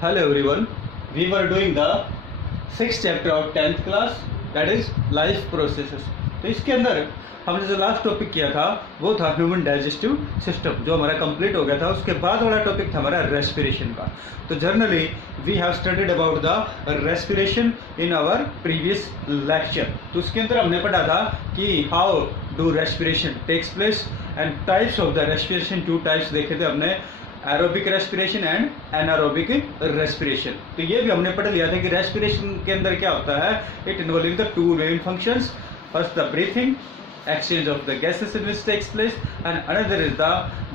Hello everyone. We were doing the sixth chapter of 10th class, that is life processes. तो इसके अंदर हमने जो लास्ट टॉपिक किया था वो था ह्यूमन डाइजेस्टिव सिस्टम, जो हमारा कंप्लीट हो गया था। उसके बाद वाला टॉपिक था हमारा रेस्पिरेशन का। तो generally we have studied about the respiration in our previous lecture. तो उसके अंदर हमने पढ़ा था कि how do respiration takes place and types of the respiration. Two types देखे थे हमने, aerobic respiration and anaerobic respiration. तो ये भी हमने पढ़ लिया था कि रेस्पिरेशन के अंदर क्या होता है, it involving the two main functions. First the breathing, exchange of the gases in which takes place, and another is the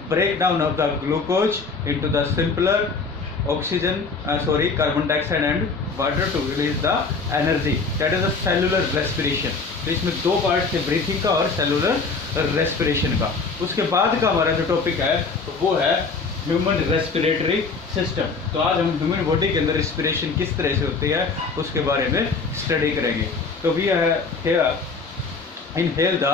breakdown of the glucose into the simpler carbon dioxide and water to release the energy, that is the cellular respiration। तो इसमें दो part थे, breathing का और cellular respiration का। उसके बाद का हमारा जो टॉपिक है वो है ह्यूमन रेस्पिरेटरी सिस्टम। तो आज हम ह्यूमन बॉडी के अंदर रेस्पिरेशन किस तरह से होती है उसके बारे में स्टडी करेंगे। तो वी है inhale the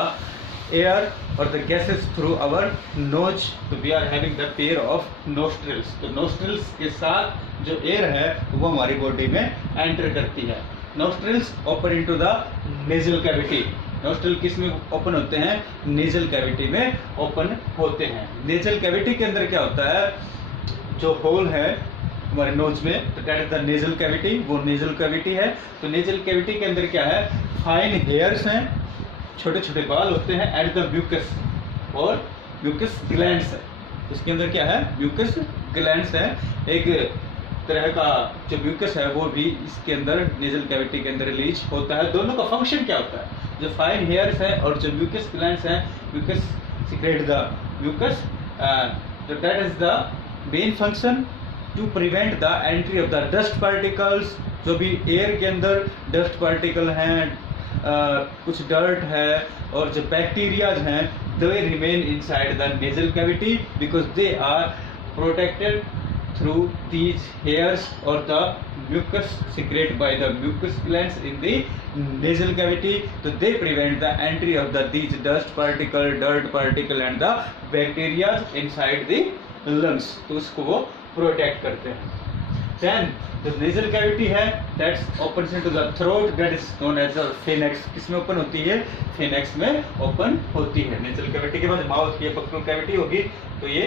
air or the gases through our nose। तो we are having the pair of nostrils। तो nostrils के साथ जो air है वो हमारी बॉडी में एंटर करती है। nostrils open into the nasal cavity। Nostril किस में ओपन होते हैं, नेजल कैविटी में ओपन होते हैं। नेजल कैविटी के अंदर क्या होता है, जो होल है हमारे नोज में, तो that is the nasal cavity, वो नेजल कैविटी है। तो नेजल कैविटी के अंदर क्या है, फाइन हेयर्स हैं, छोटे छोटे बाल होते हैं, एंड द म्यूकस और म्यूकस ग्लैंड्स है। उसके अंदर क्या है, म्यूकस ग्लैंड्स है। एक तरह का जो म्यूकस है वो भी इसके अंदर नेजल कैविटी के अंदर रिलीज होता है। दोनों का फंक्शन क्या होता है, जो फाइन हेयर्स है और जो म्यूकस ग्लैंड्स हैं, म्यूकस सीक्रेट द म्यूकस, तो that is the main function to prevent the entry of the dust particles. जो भी एयर के अंदर डस्ट पार्टिकल हैं, कुछ डर्ट है और जो बैक्टीरियाज हैं, they remain inside the nasal cavity because they are protected through these hairs और the mucus secret by the mucus glands in the nasal cavity. तो they prevent the entry of the these dust particle, dirt particle and the bacterias inside the lungs. तो उसको वो protect करते हैं। Then the nasal cavity है that's opens into the throat, that is known as the pharynx। किसमें open होती है, pharynx में ओपन होती है। nasal cavity के बाद माउथ की बक्कल कैविटी होगी। तो ये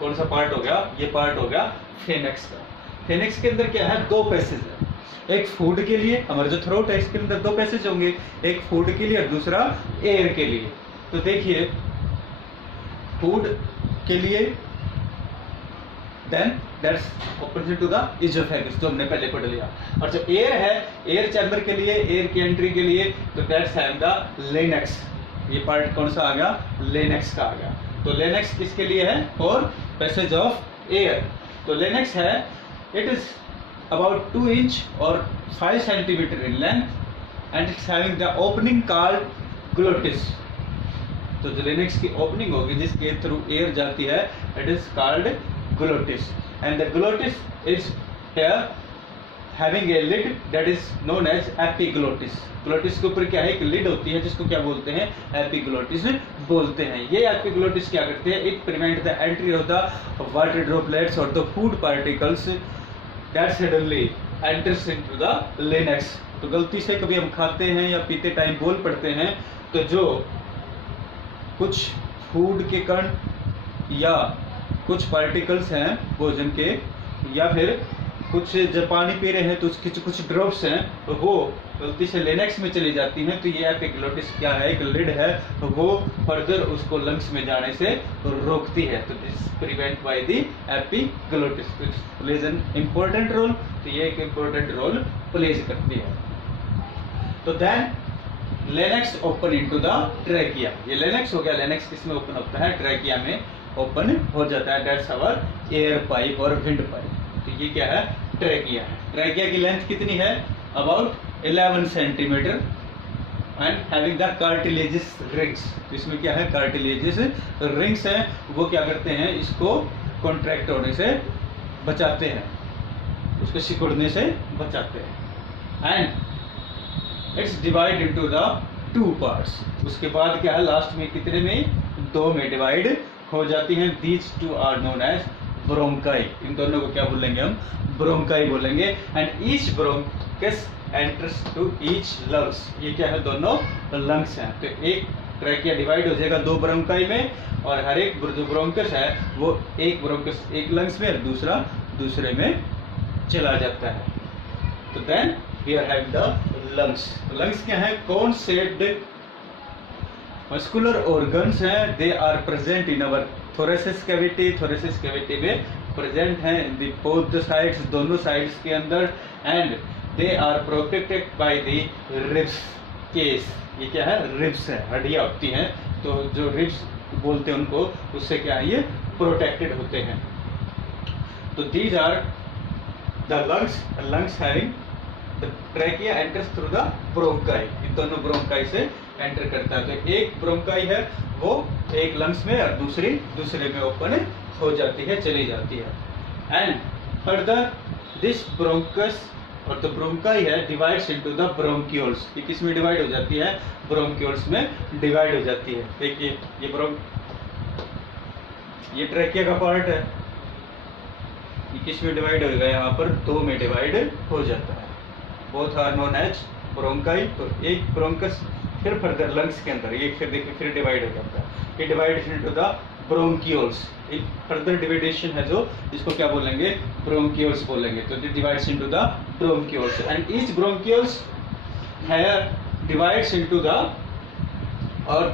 कौन सा पार्ट हो गया, ये पार्ट हो गया pharynx का। pharynx के अंदर क्या है, दो पैसेज है। एक फूड के लिए, हमारा जो थ्रोट है इसके अंदर दो पैसेज होंगे, एक फूड के लिए और दूसरा एयर के लिए। तो देखिए फूड के लिए then that's opposite to the esophagus, जो हमने पहले पढ़ लिया। और जो एयर है, एयर चैम्बर के लिए, एयर की एंट्री के लिए, तो that's have the larynx। ये पार्ट कौन सा आ गया, larynx का आ गया। तो larynx किसके लिए है, और पैसेज ऑफ एयर। तो larynx है, it is about 2 inch और 5 centimeter in length and it's having the opening called glottis। तो जो larynx की ओपनिंग होगी जिसके थ्रू एयर जाती है, it is called glottis, and the glottis is here having a lid that is known as epiglottis। glottis के ऊपर क्या है, एक lid होती है जिसको क्या बोलते हैं, epiglottis बोलते हैं। ये epiglottis क्या करते हैं, it prevent the entry of the water droplets or the food particles that suddenly enters into the larynx। तो गलती से कभी हम खाते हैं या पीते टाइम बोल पड़ते हैं, तो जो कुछ फूड के कण या कुछ पार्टिकल्स हैं भोजन के, या फिर कुछ जब पानी पी रहे हैं तो उसकी कुछ ड्रॉप्स हैं तो वो गलती से लेनेक्स में चली जाती हैं। तो ये एपिग्लोटिस क्या है, एक लिड है, तो वो फर्दर उसको लंग्स में जाने से रोकती है। तो this prevent by the epiglottis, plays an important role. तो ये एक इम्पोर्टेंट रोल प्लेज करती है। तो then larynx open into the trachea. ये लेनेक्स हो गया, लेनेक्स किसमें ओपन होता है, ट्रैकिया में ओपन हो जाता है। दैट्स आवर एयर पाइप और विंड पाइप। तो ये क्या है, ट्रैकिया है। ट्रैकिया की लेंथ कितनी है, about 11 centimetre and having the cartilaginous rings. इसमें क्या है, कार्टिलेजियस रिंग्स हैं, वो क्या करते हैं, इसको कॉन्ट्रैक्ट होने से बचाते हैं, उसको सिकुड़ने से बचाते हैं। And it's divide into the 2 parts. उसके बाद क्या है, लास्ट में कितने में, 2 में डिवाइड हो जाती हैं। These 2 are known as bronchi. इन दोनों को क्या बोलेंगे हम? ब्रोंकाई बोलेंगे। And each bronchus enters to each lungs. ये क्या है? दोनों लंग्स हैं। तो एक ट्रैकिया डिवाइड हो जाएगा दो ब्रोंकाई में, और हर एक जो ब्रोंकस है वो एक ब्रोंकस एक लंग्स में और दूसरा दूसरे में चला जाता है। तो then we are having the lungs. Lungs क्या है? कोन शेप्ड मस्कुलर ऑर्गन्स हैं। They are present in our thoracic cavity. Thoracic cavity में प्रेजेंट हैं in the both the sides, दोनों साइड्स के अंदर। And they are protected by the ribs case. ये क्या है? रिब्स है, हड्डियां होती हैं। तो जो रिब्स बोलते हैं उनको, उससे क्या है? ये प्रोटेक्टेड होते हैं। तो these are the lungs having the trachea enters through the bronchi. इन दोनों ब्रोंकाई से एंटर करता है। तो एक ब्रोंकाई है वो एक लंग्स में और दूसरे में ओपन हो जाती है, चली जाती है। एंड फर्दर दिस ब्रोंकस और तो ब्रोंकाई है डिवाइड्स इनटू द ब्रोंक्यूल्स। ये किस में डिवाइड हो जाती है? ब्रोंक्यूल्स में डिवाइड हो जाती है। देखिए ये ट्रैकिया का पार्ट है, ये किस में डिवाइड होगा? यहाँ पर दो में डिवाइड हो जाता है। Both are known as bronchi. तो एक ब्रोंकस फिर फर्दर लंग्स के अंदर ये फिर देखिए फिर डिवाइड हो जाता है। ये डिवाइड इनटू द ब्रोंक्यूल्स। एक फर्दर डिवाइडेशन है जो इसको क्या बोलेंगे? ब्रोंक्यूल्स बोलेंगे। तो this divides into the bronchioles and each bronchioles है डिवाइड्स इनटू द और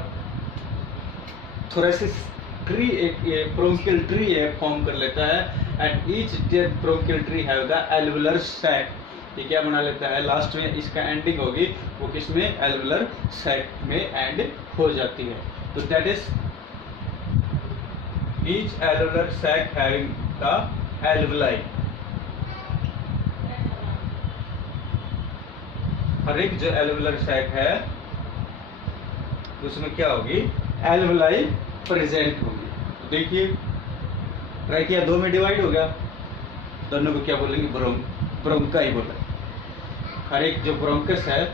थोरेसिस ट्री एक ब्रोंकियल ट्री फॉर्म कर लेता है। And each bronchial tree have the alveolar sac. ये क्या बना लेता है? लास्ट में इसका एंडिंग होगी वो किस में? एल्वुलर सैक में एंड हो जाती है। तो that is each alveolar sac having the alveoli. हर एक जो एल्वुलर सैक है उसमें क्या होगी? एल्वुलाई प्रेजेंट होगी। तो देखिए ट्रैकिया दो में डिवाइड हो गया, दोनों को क्या बोलेंगे? ब्रोंकाई बोलेंगे। हर एक जो ब्रोंकस है,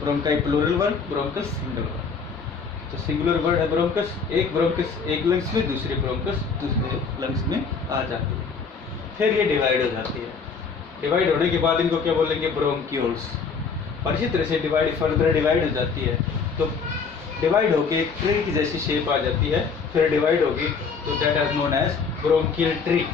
bronchi plural word, bronchus singular word. तो सिंगुलर वर्ड है ब्रोंकस। एक ब्रोंकस एक लंग्स में, दूसरी ब्रोंकस दूसरे लंग्स में आ जाती है। फिर ये डिवाइड हो जाती है। डिवाइड होने के बाद इनको क्या बोलेंगे? ब्रोंक्यूल्स। और इसी तरह से फर्दर डिवाइड हो जाती है। तो डिवाइड होके एक ट्री की जैसी शेप आ जाती है, फिर डिवाइड होगी तो that is known as bronchial tree.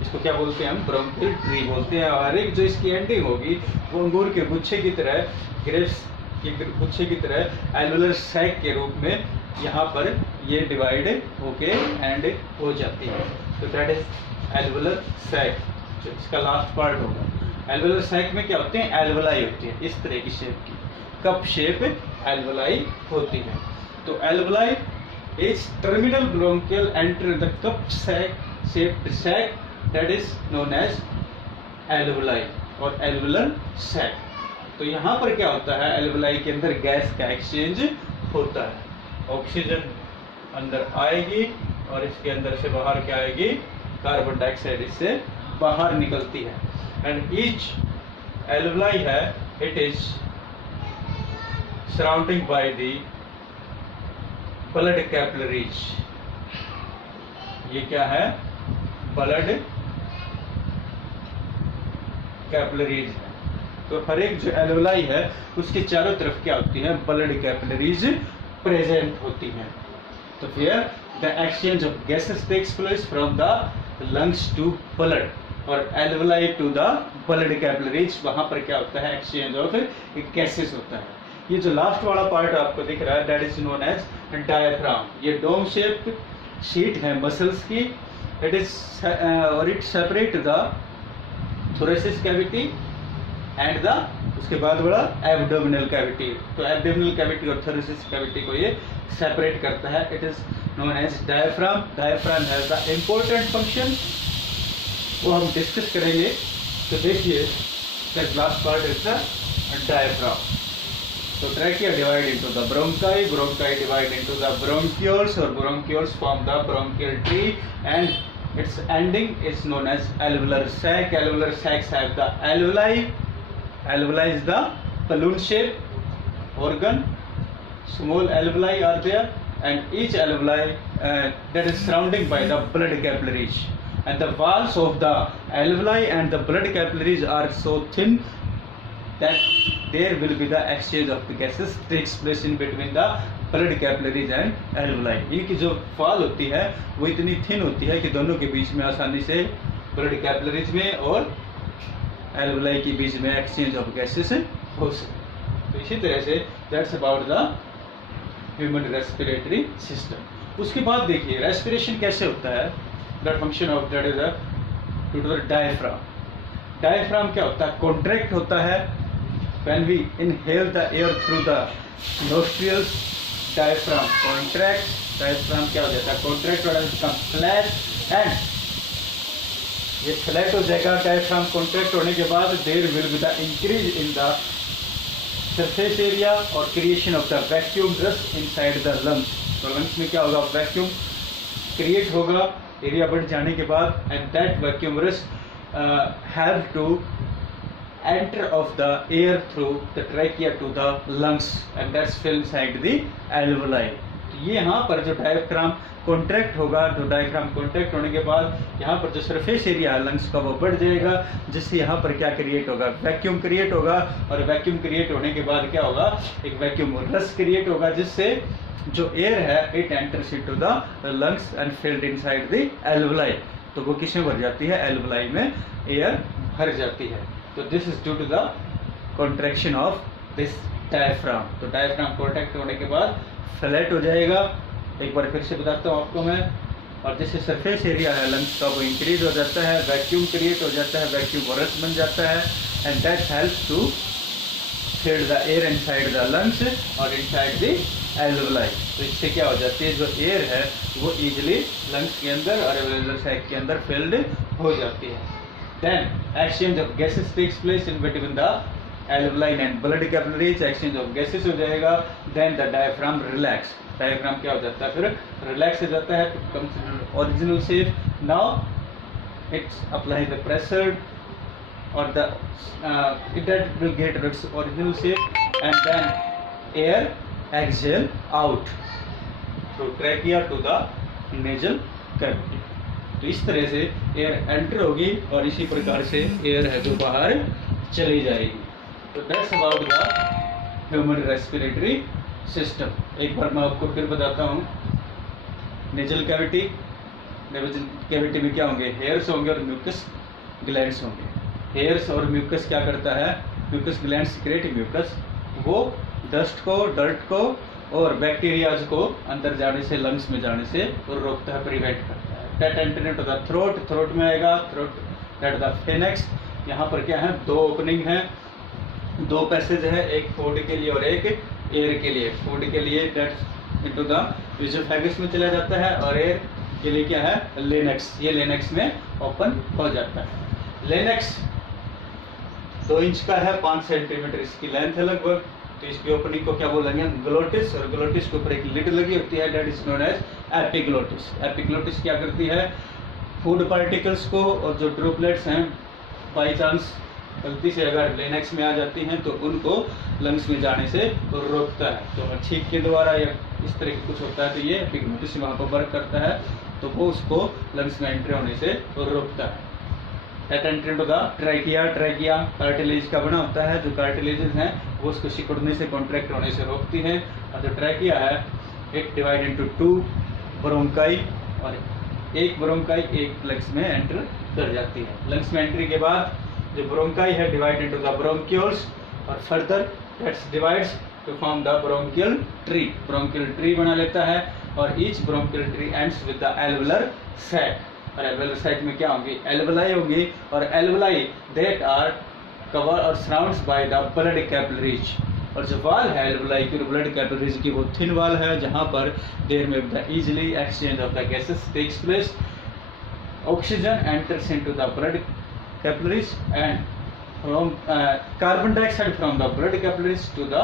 इसको क्या बोलते हैं हम? ब्रोंकियल ट्री बोलते हैं। और एक जो इसकी एंडिंग होगी वो अंगूर के गुच्छे की तरह, ग्रेप्स के गुच्छे की तरह एल्वुलर सैक के रूप में यहाँ पर ये डिवाइड होके एंड हो जाती है। तो दैट इज एल्वुलर सैक, जो इसका लास्ट पार्ट होगा। एल्वुलर सैक में क्या होते हैं? एल्वुलाई होती है, इस तरह की शेप की कप शेप एल्वुलाई होती है। तो alveoli is terminal bronchial enter the cup shaped sac that is known as alveoli और एल्वुलर सैक। तो यहाँ पर क्या होता है? एल्वुलाई के अंदर गैस का एक्सचेंज होता है। ऑक्सीजन अंदर आएगी और इसके अंदर से बाहर क्या आएगी? कार्बन डाइऑक्साइड इससे बाहर निकलती है। एंड ईच एल्वुलाई है it is surrounding bye the blood capillaries. ये क्या है? ब्लड कैपिलरीज है। तो हर एक जो एल्वुलाई है उसके चारों तरफ क्या होती है? ब्लड कैपिलरीज प्रेजेंट होती हैं। तो फिर the exchange of gases takes place from the lungs to blood और alveoli to the blood capillaries. वहां पर क्या होता है? एक्सचेंज ऑफ गैसेस होता है। ये जो लास्ट वाला पार्ट आपको दिख रहा है that is known as diaphragm. ये डोम शेप्ड शीट है मसल्स की। इट इज और it separate the thoracic cavity and the उसके बाद बड़ा एब्डोमिनल कैविटी। तो एब्डोमिनल कैविटी और थोरेसिस कैविटी को ये सेपरेट करता है। It is known as diaphragm. Diaphragm has the important function, वो हम डिस्कस करेंगे। तो देखिए that last part is the diaphragm. So trachea divide into the bronchi, bronchi divide into the bronchioles or bronchioles form the bronchial tree and its ending is known as alveolar sac. Alveolar sacs have the alveoli. Alveoli is the balloon shape organ. Small alveoli are there and each alveoli that is surrounding by the blood capillaries and the walls of the alveoli and the blood capillaries are so thin that there will be the exchange of the gases takes place in between the blood capillaries and alveoli. इनकी जो wall होती है वो इतनी thin होती है कि दोनों के बीच में आसानी से ब्लड कैपिलरीज में और एल्वुलाई के बीच में एक्सचेंज ऑफ गैसेस हो सके। तो इसी तरह से that's about the human respiratory system. उसके बाद देखिए रेस्पिरेशन कैसे होता है, the function of that is to the diaphragm. Diaphragm क्या होता है, कॉन्ट्रैक्ट होता है when we inhale the air through the nostrils, diaphragm contract, diaphragm क्या हो जाता है, contract और become flat and ये फ्लैट हो जाएगा डायफ्राम कॉन्ट्रैक्ट होने के बाद there will be the increase in the surface area और creation of the vacuum rust inside the lungs. तो लंग्स में क्या होगा, वैक्यूम क्रिएट होगा एरिया बढ़ जाने के बाद and that vacuum rust have to enter of the air through the trachea to the lungs and that's fill inside the alveoli। तो ये यहाँ पर जो डायफ्राम कॉन्ट्रैक्ट होगा, तो डायफ्राम कॉन्ट्रैक्ट होने के बाद यहाँ पर जो सरफेस एरिया है लंग्स का वो बढ़ जाएगा, जिससे यहाँ पर क्या क्रिएट होगा, वैक्यूम क्रिएट होगा और वैक्यूम क्रिएट होने के बाद क्या होगा, एक वैक्यूम रस क्रिएट होगा जिससे जो एयर है it enters into the lungs and field inside the alveoli. तो वो किसमें भर जाती है, एल्वुलाई में एयर भर जाती है। तो this is due to the contraction of this diaphragm. तो डायफ्राम कॉन्ट्रैक्ट होने के बाद फ्लैट हो जाएगा, एक बार फिर से बताता हूँ आपको मैं, और जैसे सरफेस एरिया है लंग्स का वो इंक्रीज हो जाता है, वैक्यूम क्रिएट हो जाता है, वैक्यूम वरस बन जाता है and that helps to fill the air inside the lungs और इनसाइड द एल्वुलाई। तो इससे क्या हो जाती है, जो एयर है वो इजीली लंग्स के अंदर और एल्वुलर साइड के अंदर फिल्ड हो जाती है। Then exchange of gases takes place in between the alveoli and blood capillaries, exchange of gases हो जाएगा, then the diaphragm relax, diaphragm क्या हो जाता है, फिर relax हो जाता है, comes to original shape, now it's apply the pressure or the that will get its original shape and then air exhale out through trachea to the nasal cavity। तो इस तरह से एयर एंटर होगी और इसी प्रकार से एयर है जो बाहर चली जाएगी। तो that's about the human respiratory system. एक बार मैं आपको फिर बताता हूँ, नेजल कैविटी, नेजल कैविटी में क्या होंगे, हेयर्स होंगे और म्यूकस ग्लैंड्स होंगे। हेयर्स और म्यूकस क्या करता है, म्यूकस ग्लैंड्स सीक्रेट म्यूकस, वो डस्ट को, डर्ट को और बैक्टीरियाज को अंदर जाने से, लंग्स में जाने से रोकता है, प्रिवेंट करता है। That enter into the throat, throat में आएगा, थ्रोट दैट द फेनेक्स, यहाँ पर क्या है, दो ओपनिंग है, दो पैसेज है, एक फूड के लिए और एक एयर के लिए। फूड के लिए दैट इनटू द ईसोफेगस में चला जाता है और एयर के लिए क्या है, लेनेक्स, ये लेनेक्स में ओपन हो जाता है। लेनेक्स 2 इंच का है, 5 सेंटीमीटर इसकी लेंथ है लगभग। तो इसकी ओपनिंग को क्या बोलेंगे, ग्लोटिस, और ग्लोटिस के ऊपर एक लिड लगी होती है, that is known as epiglottis. Epiglottis क्या करती है, फूड पार्टिकल्स को और जो ड्रॉपलेट्स हैं बाई चांस गलती से अगर लेनेक्स में आ जाती हैं तो उनको लंग्स में जाने से रोकता है। तो छींक के द्वारा या इस तरह की कुछ होता है तो ये एपिग्लोटिस वहाँ पर वर्क करता है, तो वो उसको लंग्स में एंट्री होने से रोकता है। At entry to the trachea, trachea cartilage का बना होता है, जो कार्टिलेजेस हैं वो उसको सिकुड़ने से, कॉन्ट्रैक्ट होने से रोकती है। और जो ट्रैकिया है इट डिवाइड इनटू 2 ब्रोंकाई, और एक ब्रोंकाई एक लंग्स में एंटर कर जाती है। लंग्स में एंट्री के बाद जो ब्रोंकाई है डिवाइड इनटू द ब्रोंक्यूल्स और further that's divides to form the bronchial tree. Bronchial tree बना लेता है और each bronchial tree ends with the alveolar sac. और एल्वुलर सैक में क्या होंगी, एल्वुलाई होंगी, और एल्वुलाई दैट आर कवर और surrounds by the blood capillaries. और जो वाल है एल्वुलाई की, ब्लड कैपिलरीज की, वो थिन वाल है जहाँ पर देयर में the easily exchange of the gases takes place. Oxygen enters into the blood capillaries and from carbon dioxide from the blood capillaries to the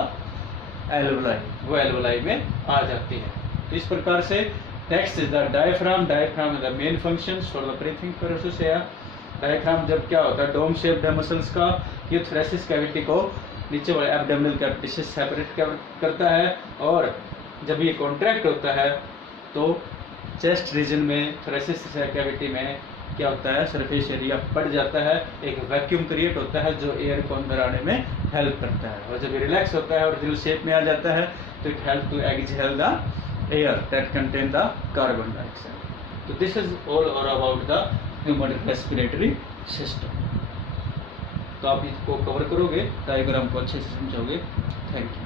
alveoli, वो alveoli में आ जाती है। तो इस प्रकार से next is the diaphragm। diaphragm is the main functions for the breathing process है। diaphragm जब क्या होता है, डोम शेप्ड है मसल्स का, ये thoracic cavity को नीचे वाले abdominal cavity से सेपरेट करता है, और जब ये कॉन्ट्रैक्ट होता है तो चेस्ट रीजन में, thoracic cavity में क्या होता है, सरफेस एरिया बढ़ जाता है, एक वैक्यूम क्रिएट होता है जो एयर को अंदर आने में हेल्प करता है, और जब ये रिलैक्स होता है और दिल शेप में आ जाता है तो it help to exhale the air that contain the carbon dioxide. तो दिस इज ऑल और about the human respiratory system. तो आप इसको कवर करोगे, डायग्राम को अच्छे से समझोगे। Thank you.